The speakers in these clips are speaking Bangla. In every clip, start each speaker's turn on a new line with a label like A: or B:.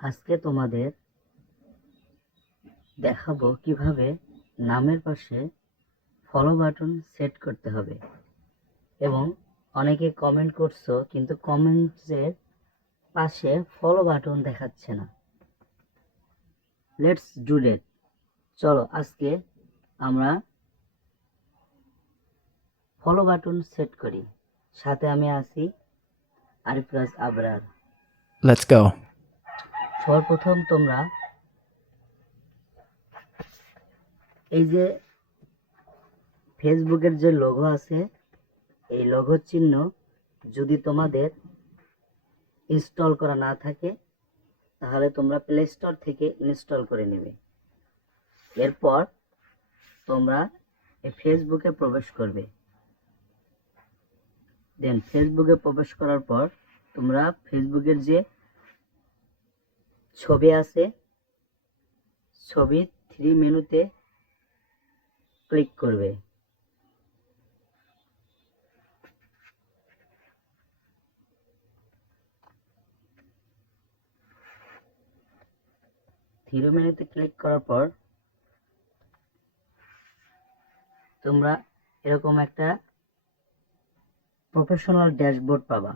A: আজকে তোমাদের দেখাবো কীভাবে নামের পাশে ফলো বাটন সেট করতে হবে। এবং অনেকে কমেন্ট করছ, কিন্তু কমেন্টসের পাশে ফলো বাটন দেখাচ্ছে না। লেটস ডু ডেট চলো, আজকে আমরা ফলো বাটন সেট করি। সাথে আমি আছি আরিফরাজ আবরার।
B: Let's go.
A: সর্বপ্রথম তোমরা এই যে ফেসবুকের যে লোগো আছে, এই লোগো চিহ্ন যদি তোমাদের ইনস্টল করা না থাকে, তাহলে তোমরা প্লে স্টোর থেকে ইনস্টল করে নেবে। এরপর তোমরা এই ফেসবুকে প্রবেশ করবে। দেন ফেসবুকে প্রবেশ করার পর তোমরা ফেসবুকের যে ছবি আছে। ছবি থ্রি মেনুতে ক্লিক করবে। থ্রি মেনুতে ক্লিক করার পর তোমরা এরকম একটা প্রফেশনাল ড্যাশবোর্ড পাবা।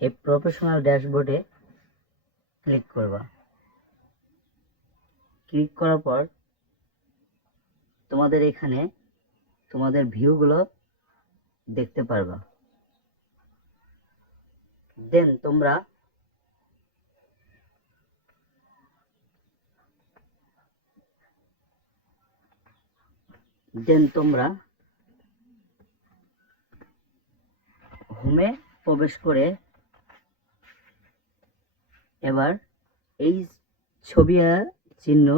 A: এই প্রফেশনাল ড্যাশবোর্ডে ক্লিক করবা। ক্লিক করার পর তোমাদের এখানে তোমাদের ভিউগুলো দেখতে পারবা। দেন তোমরা দেন তোমরা হোমে প্রবেশ করে এবার এই ছবি চিহ্ন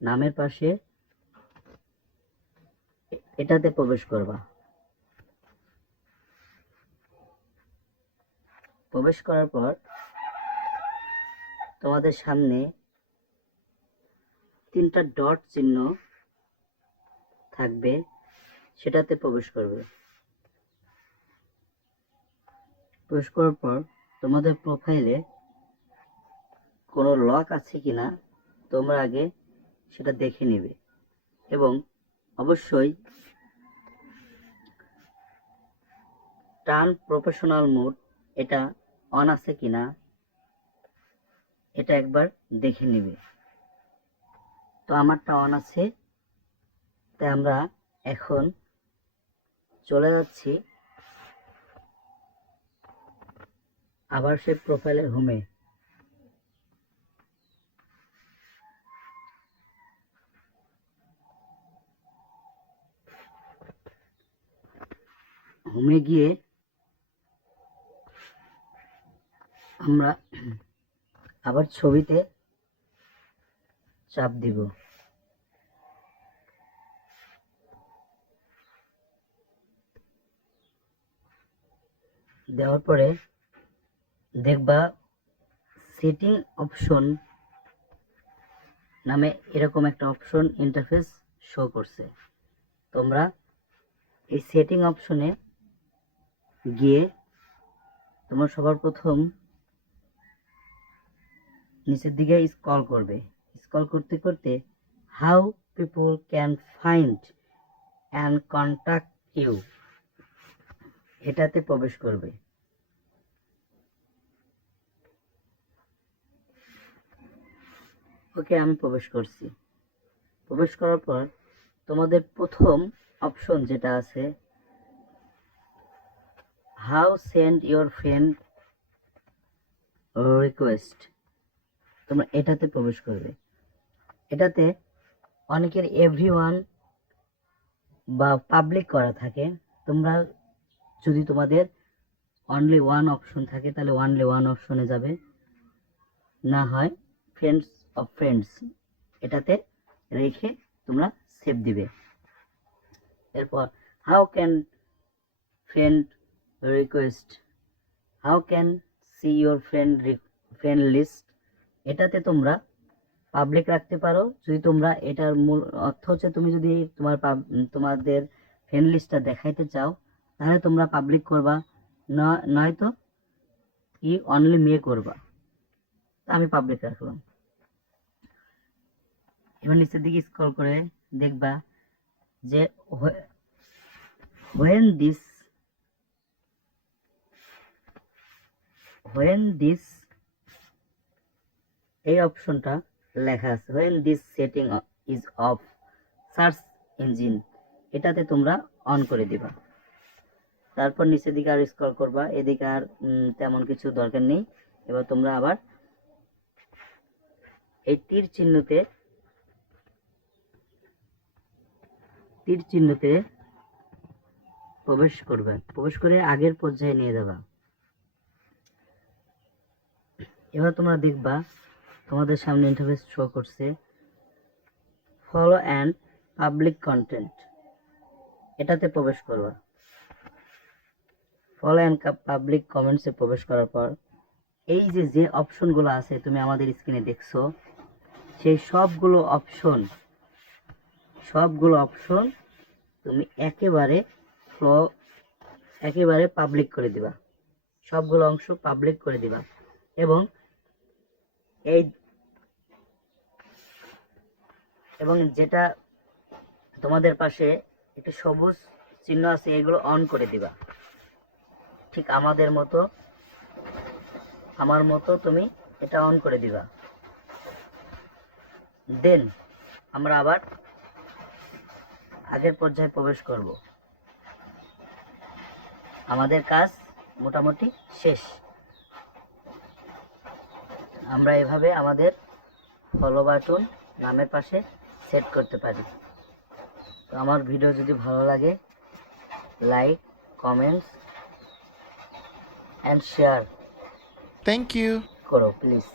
A: নামের পাশে এটাতে প্রবেশ করবা। প্রবেশ করার পর তোমাদের সামনে তিনটা ডট চিহ্ন থাকবে, সেটাতে প্রবেশ করবে। প্রবেশ করার পর তোমাদের প্রোফাইলে কোনো লক আছে কিনা, তোমরা আগে সেটা দেখে নেবে। এবং অবশ্যই টার্ন প্রফেশনাল মোড এটা অন আছে কিনা, এটা একবার দেখে নেবে। তো আমারটা অন আছে, তাই আমরা এখন চলে যাচ্ছি আবার সেই প্রোফাইলের হোমে হোমে গিয়ে আমরা আবার ছবিতে চাপ দিব। দেওয়ার পরে দেখবা সেটিং অপশন নামে এরকম একটা অপশন ইন্টারফেস শো করছে। তোমরা এই সেটিং অপশনে গিয়ে তোমরা সবার প্রথম নিচের দিকে স্কল করবে। স্কল করতে করতে how people can find and contact you এটাতে প্রবেশ করবে। ওকে আমি প্রবেশ করছি। প্রবেশ করার পর তোমাদের প্রথম অপশন যেটা আছে how send your friend request তোমরা এটাতে প্রবেশ করবে। এটাতে অনেকের এভরি বা পাবলিক করা থাকে। তোমরা যদি তোমাদের অনলি ওয়ান অপশন থাকে, তাহলে অনলি ওয়ান অপশনে যাবে। না হয় ফ্রেন্ডস অফ ফ্রেন্ডস এটাতে রেখে তোমরা সেভ দিবে। এরপর how can friend request how can see your friend friend list এটাতে তোমরা পাবলিক রাখতে পারো। যদি তোমরা এটার মূল অর্থ হচ্ছে তুমি যদি তোমার তোমাদের ফ্রেন্ড লিস্টটা দেখাইতে চাও, তাহলে তোমরা পাবলিক করবা। নয়তো কি অনলি মে করবা। আমি পাবলিক রাখলাম। এবার নিচের দিকে স্ক্রল করে দেখবা যে হোয়েন দিস হোয়েন দিস এই অপশনটা লেখা আছে when this setting is off search engine এটাতে তোমরা অন করে দিবা। তারপর নিচের দিকে আর স্ক্রল করবা, এদিকে আর তেমন কিছু দরকার নেই। এবার তোমরা আবার এই তীর চিহ্নতে তীর চিহ্নতে প্রবেশ করবে। প্রবেশ করে আগের পর্যায়ে নিয়ে যাবা। এবার তোমরা দেখবা, তোমাদের সামনে ইন্টারফেস শো করছে। ফলো অ্যান্ড পাবলিক কন্টেন্ট এটাতে প্রবেশ করবা। ফলো অ্যান্ড পাবলিক কমেন্টসে প্রবেশ করার পর, এই যে যে অপশনগুলো আছে তুমি আমাদের স্ক্রিনে দেখছ, সেই সবগুলো অপশন সবগুলো অপশন তুমি একেবারে ফ্লো একেবারে পাবলিক করে দিবা। সবগুলো অংশ পাবলিক করে দিবা। এবং এই এবং যেটা তোমাদের পাশে একটা সবুজ চিহ্ন আছে, এগুলো অন করে দিবা। ঠিক আমাদের মতো, আমার মতো তুমি এটা অন করে দিবা। দেন আমরা আবার আগের পর্যায়ে প্রবেশ করব। আমাদের কাজ মোটামুটি শেষ। আমরা এভাবে আমাদের ফলো বাটন নামের পাশে সেট করতে পারি। তো আমার ভিডিও যদি ভালো লাগে like comments and share
B: thank you
A: করো প্লিজ